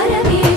Para mí.